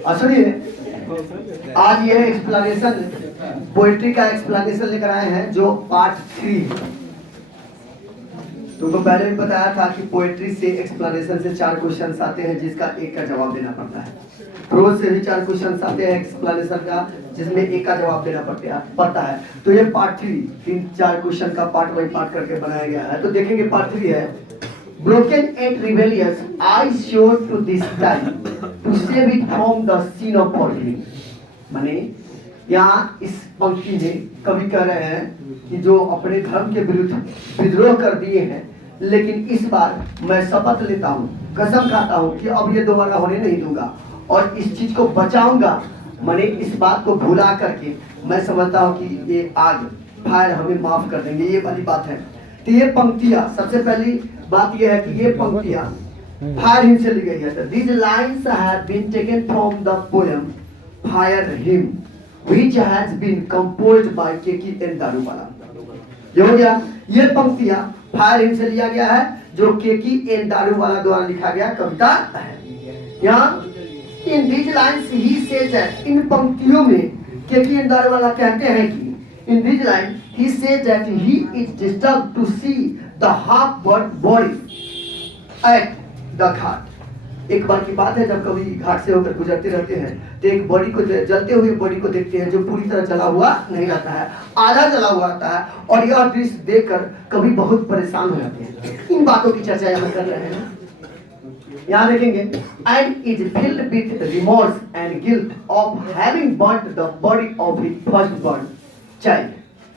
सुनिए, आज ये एक्सप्लेनेशन पोएट्री का एक्सप्लेनेशन लेकर आए हैं जो पार्ट 3 है। तुमको पहले भी बताया था कि पोएट्री से एक्सप्लेनेशन से 4 क्वेश्चन आते हैं जिसका एक का जवाब देना पड़ता है। प्रोज से भी 4 क्वेश्चन आते हैं एक्सप्लेनेशन का जिसमें एक का जवाब देना पड़ता है। तो ये पार्ट 3 क्वेश्चन का पार्ट बाई पार्ट करके बनाया गया है। तो देखेंगे पार्ट 3 है, broken and rebellious I sure to this time to save it from the sin of forgiving। माने यहाँ इस पंक्ति में कवि कह रहे हैं कि जो अपने धर्म के विरुद्ध विद्रोह कर दिए हैं, लेकिन इस बार मैं शपथ लेता हूँ, कसम खाता हूँ कि अब ये दोबारा होने नहीं दूंगा और इस चीज को बचाऊंगा। माने इस बात को भुला करके मैं समझता हूँ कि ये आग फायर हमें माफ कर देंगे, ये वाली बात है। तो ये पंक्तियां, सबसे पहली बात यह है कि ये पंक्तियां फायर हिम से ली गई है। These lines have been taken from the poem Fire Hymn, which has been composed by K.K. Daruvala। ये हो गया, ये पंक्तियां फायर हिम से लिया गया है जो K.K. दारूवाला द्वारा लिखा गया कविता है। यहाँ इन these lines he says that, इन पंक्तियों में K.K. दारूवाला कहते हैं कि in these lines he says that he is disturbed to see the half-burnt body at the घाट। एक बार की बात है जब कभी घाट से होकर गुजरते रहते हैं तो एक बॉडी को, जलते हुए बॉडी को देखते हैं जो पूरी तरह जला हुआ नहीं रहता है, आधा जला हुआ रहता है, और यह दृश्य देखकर कभी बहुत परेशान हो जाते हैं। इन बातों की चर्चा यहाँ कर रहे हैं। यहाँ देखेंगे, and is filled with remorse and guilt of having burnt the body of his firstborn child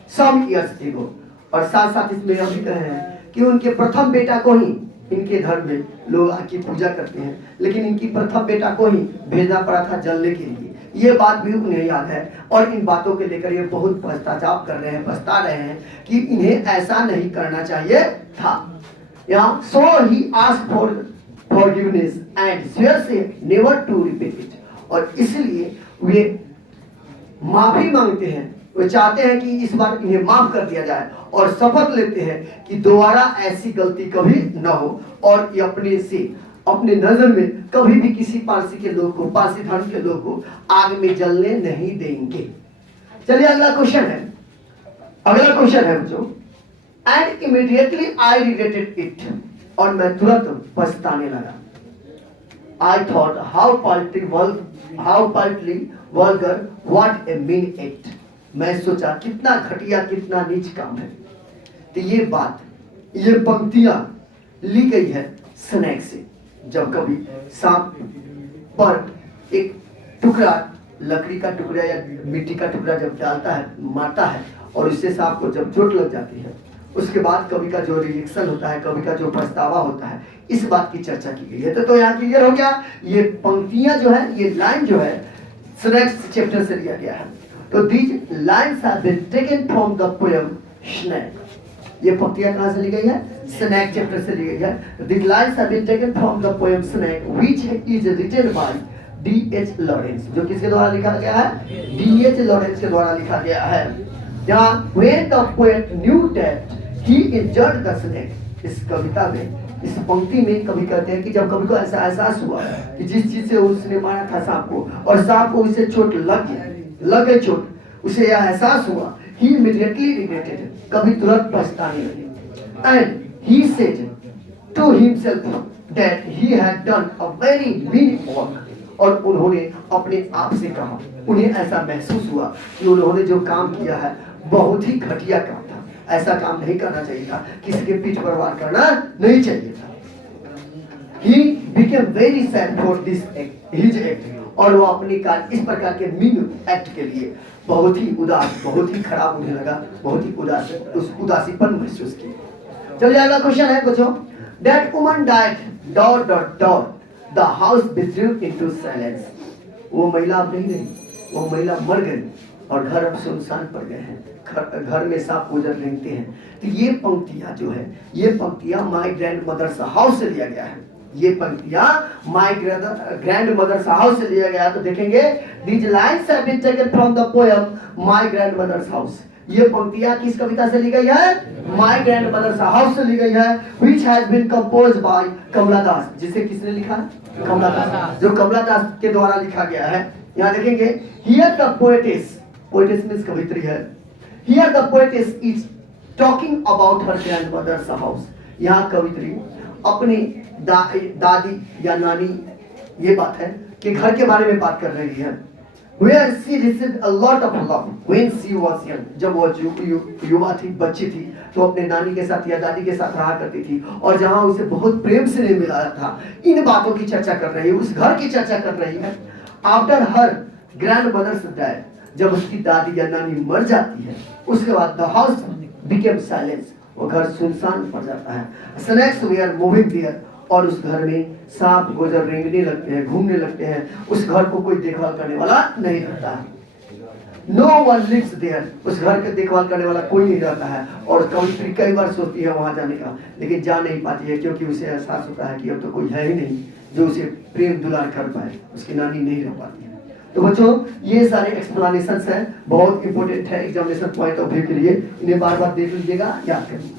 some years ago। और साथ साथ इसमें यह भी कह रहे हैं कि उनके प्रथम बेटा को ही, इनके धर्म में लोग आके पूजा करते हैं, लेकिन इनकी प्रथम बेटा को ही भेजना पड़ा था जलने के लिए। ये बात भी उन्हें याद है और इन बातों के लेकर ये बहुत पश्चाताप कर रहे हैं, पछता रहे हैं कि इन्हें ऐसा नहीं करना चाहिए था। यहाँ so he asked for forgiveness and swears never to repeat it। और इसलिए वे माफी मांगते हैं, वे चाहते हैं कि इस बार इन्हें माफ कर दिया जाए और शपथ लेते हैं कि दोबारा ऐसी गलती कभी न हो और ये अपने से, अपने नजर में कभी भी किसी पारसी के लोग को, पारसी धर्म के लोग को आग में जलने नहीं देंगे। चलिए अगला क्वेश्चन है, अगला क्वेश्चन है बच्चों, and immediately I regretted it, और मैं तुरंत पछताने लगा। I thought how paltry vulgar what a mean act. मैं सोचा कितना घटिया, कितना नीच काम है। तो ये बात, ये पंक्तियां ली गई है स्नेक से। जब कभी सांप पर एक टुकड़ा, लकड़ी का टुकड़ा या मिट्टी का टुकड़ा जब डालता है, मारता है, और उससे सांप को जब चोट लग जाती है, उसके बाद कवि का जो रिएक्शन होता है, कवि का जो पछतावा होता है, इस बात की चर्चा की गई है। तो यहाँ क्लियर हो गया, ये पंक्तियां जो है, ये लाइन जो है स्नेक चैप्टर से लिया गया है। तो these lines have been taken from the poem Snake। ये पंक्तियां कहाँ से ली गई है? स्नेक चैप्टर से ली गई है। These lines have been taken from the poem Snake, which is written by D.H. Lawrence। जो किसके द्वारा लिखा गया है? D.H. Lawrence के द्वारा लिखा गया है। जहाँ when the poet knew that he injured the snake, इस कविता में, इस पंक्ति में कवि कहते हैं कि जब कवि को ऐसा एहसास हुआ कि जिस चीज से उसने मारा था सांप को, और सांप को उससे चोट लग गई चोट, उसे यह एहसास हुआ, he immediately regretted, कभी तुरंत पछताने लगे, and he said to himself that he had done a very mean work। और उन्होंने अपने आप से कहा, उन्हें ऐसा महसूस हुआ कि उन्होंने जो काम किया है बहुत ही घटिया काम था, ऐसा काम नहीं करना चाहिए था, किसी के पीठ पर वार करना नहीं चाहिए था। He became very sad for this act, his act। और वो अपने इस प्रकार के मीन एक्ट के लिए बहुत ही उदास, बहुत ही खराब उन्हें लगा, बहुत ही उदासीपन महसूस किया। चलिए अगला क्वेश्चन है बच्चों, that woman died, dot dot dot, the house withdrew into silence। वो महिला अब नहीं रही, वो महिला मर गई और घर अब सुनसान पड़ गए हैं, घर में सांप गुजर रेंगते हैं। तो ये पंक्तियां जो है, ये पंक्तियां माय ग्रैंड मदर्स हाउस से लिया गया है। ये पंक्तियां माय ग्रैंड मदर्स हाउस से लिया गया। तो देखेंगे these lines have been taken from the poem My Grandmother's House। ये पंक्तियां किस कविता से ली गई है? माय ग्रैंड मदर्स हाउस से ली गई है, which has been composed by कमला दास। जिसे किसने लिखा? कमला दास। जो कमला दास के द्वारा लिखा गया है। यहाँ देखेंगे, here the poetess means कवित्री है। Here the poetess is talking about her grandmother's house। यहाँ कवित्री अपनी दादी या नानी, ये बात है कि घर के बारे में बात कर रही है। Where she received a lot of love when she was young। जब वो युवा थी, बच्ची थी, तो अपने नानी के साथ या दादी के साथ रहा करती थी, और जहाँ उसे बहुत प्रेम से मिला था। इन बातों की चर्चा कर रही है, उस घर की चर्चा कर रही है। After her grandmother's death, जब उसकी दादी या नानी मर जाती है, उसके बाद the house became silent। वो घर सुनसान पड़ जाता है। Snakes were moving there। और उस घर में सांप गोजर रेंगने लगते हैं, घूमने लगते हैं। उस घर को कोई देखभाल करने वाला नहीं रहता है। No one lives there। उस घर के देखभाल करने वाला कोई नहीं रहता है। और कवित्री कई बार सोचती है वहां जाने का, लेकिन जा नहीं पाती है, क्योंकि उसे एहसास होता है कि अब तो कोई है ही नहीं जो उसे प्रेम दुलार कर पाए। उसकी नानी नहीं रह पाती है। तो बच्चों, ये सारे एक्सप्लेनेशंस हैं, बहुत इंपॉर्टेंट है एग्जामिनेशन पॉइंट ऑफ व्यू के लिए। इन्हें बार बार देख लीजिएगा, याद करिए।